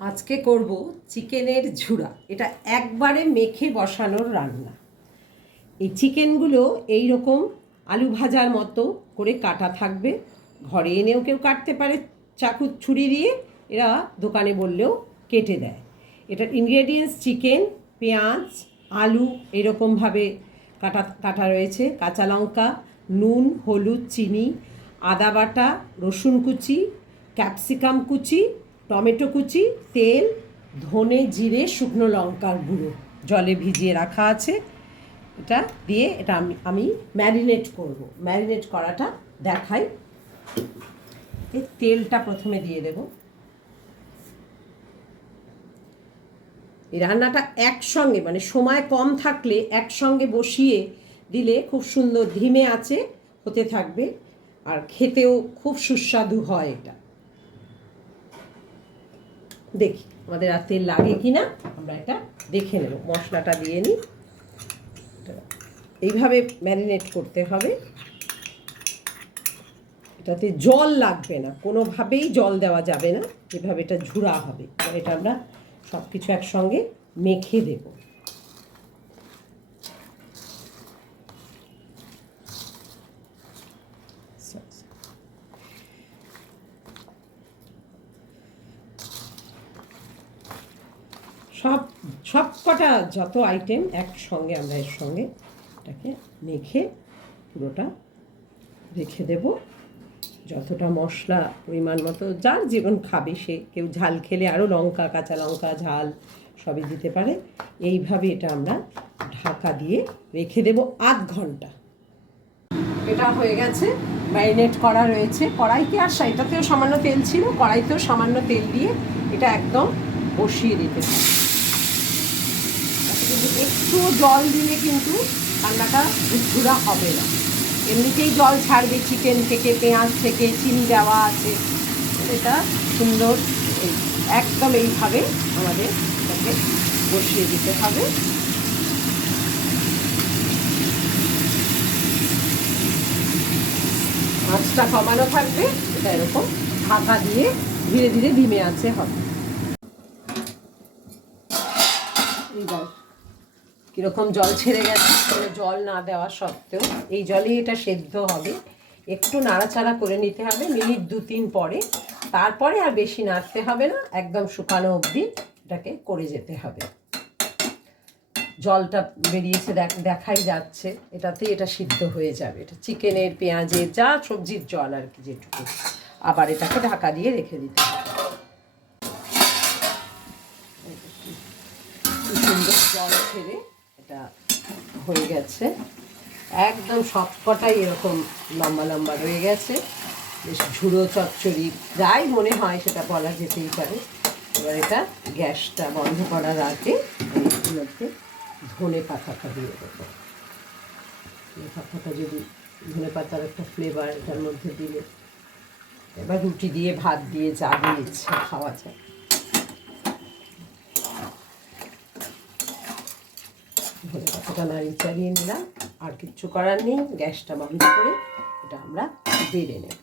আজকে করব চিকেনের ঝুড়া। এটা একবারে মেখে বসানোর রান্না। এই চিকেনগুলো এই রকম আলু ভাজার মতো করে কাটা থাকবে। ঘরে এনেও কেউ কাটতে পারে চাকু ছুরি দিয়ে, এরা দোকানে বললেও কেটে দেয়। এটার ইনগ্রেডিয়েন্টস চিকেন, পেঁয়াজ, আলু এরকমভাবে কাটা রয়েছে, কাঁচা লঙ্কা, নুন, হলুদ, চিনি, আদা বাটা, রসুন কুচি, ক্যাপসিকাম কুচি, টমেটো কুচি, তেল, ধনে, জিরে, শুকনো লঙ্কার গুঁড়ো জলে ভিজিয়ে রাখা আছে। এটা দিয়ে এটা আমি ম্যারিনেট করব। ম্যারিনেট করাটা দেখাই। এই তেলটা প্রথমে দিয়ে দেব। এই রান্নাটা একসঙ্গে, মানে সময় কম থাকলে একসঙ্গে বসিয়ে দিলে খুব সুন্দর ধিমে আঁচে হতে থাকবে, আর খেতেও খুব সুস্বাদু হয়। এটা দেখি আমাদের আর তেল লাগে কিনা, আমরা এটা দেখে নেব। মশলাটা দিয়ে নিই। এইভাবে ম্যারিনেট করতে হবে। এটাতে জল লাগবে না, কোনোভাবেই জল দেওয়া যাবে না। যেভাবে এটা ঝুড়া হবে, এটা আমরা সব কিছু একসঙ্গে মেখে দেব। সব কটা যত আইটেম একসঙ্গে আমরা এর সঙ্গে এটাকে মেখে পুরোটা রেখে দেব। যতটা মশলা পরিমাণ মতো, যার যেমন খাবে সে, কেউ ঝাল খেলে আরও লঙ্কা, কাঁচা লঙ্কা, ঝাল সবই দিতে পারে। এইভাবে এটা আমরা ঢাকা দিয়ে রেখে দেব আধ ঘন্টা। এটা হয়ে গেছে, ম্যারিনেট করা রয়েছে। কড়াইতে আর এটাতেও সামান্য তেল ছিল, কড়াইতেও সামান্য তেল দিয়ে এটা একদম বসিয়ে দিতে হবে। একটু জল দিলে কিন্তু রান্নাটা ঝুরঝুরা হবে না। এমনিতেই জল ছাড়বে চিকেন থেকে, পেঁয়াজ থেকে, চিনি দেওয়া আছে। এটা সুন্দর একদম এইভাবে আমাদের এটাকে বসিয়ে দিতে হবে। আঁচটা কমানো থাকবে। এটা এরকম ঢাকা দিয়ে ধীরে ধীরে ধিমে আঁচে হবে। কীরকম জল ছেড়ে গেছে, কোনো জল না দেওয়া সত্ত্বেও এই জলেই এটা সেদ্ধ হবে। একটু নাড়াচাড়া করে নিতে হবে মিনিট 2-3 পরে, তারপরে আর বেশি নাড়তে হবে না, একদম শুকানো অবধি এটাকে করে যেতে হবে। জলটা বেরিয়েছে, দেখাই যাচ্ছে, এটাতেই এটা সিদ্ধ হয়ে যাবে। এটা চিকেনের, পেঁয়াজের, যা সবজির জল আর কি যেটুকু। আবার এটাকে ঢাকা দিয়ে রেখে দিতে হবে। সুন্দর জল ছেড়ে এটা হয়ে গেছে, একদম সবকটাই এরকম লম্বা লম্বা রয়ে গেছে, বেশ ঝুড়ো চচ্চড়ি যাই মনে হয় সেটা বলা যেতেই পারে। এবার এটা গ্যাসটা বন্ধ করার আগে এর মধ্যে ধনে পাতাটা দিয়ে দেবো। ধনে পাতাটা যদি, ধনে পাতার একটা ফ্লেভার এটার মধ্যে দিলে, এবার রুটি দিয়ে, ভাত দিয়ে, যা দিয়ে ইচ্ছে খাওয়া যায়। ধনে পাতাটা নাড়িয়ে চাড়িয়ে নিলাম, আর কিচ্ছু করার নেই। গ্যাসটা বন্ধ করে এটা আমরা বেড়ে নেব।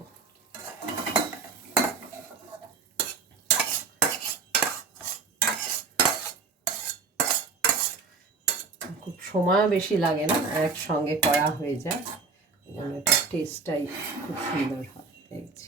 খুব সময় বেশি লাগে না, একসঙ্গে করা হয়ে যায়, এটার টেস্টটাই খুব সুন্দর হয়। দেখছি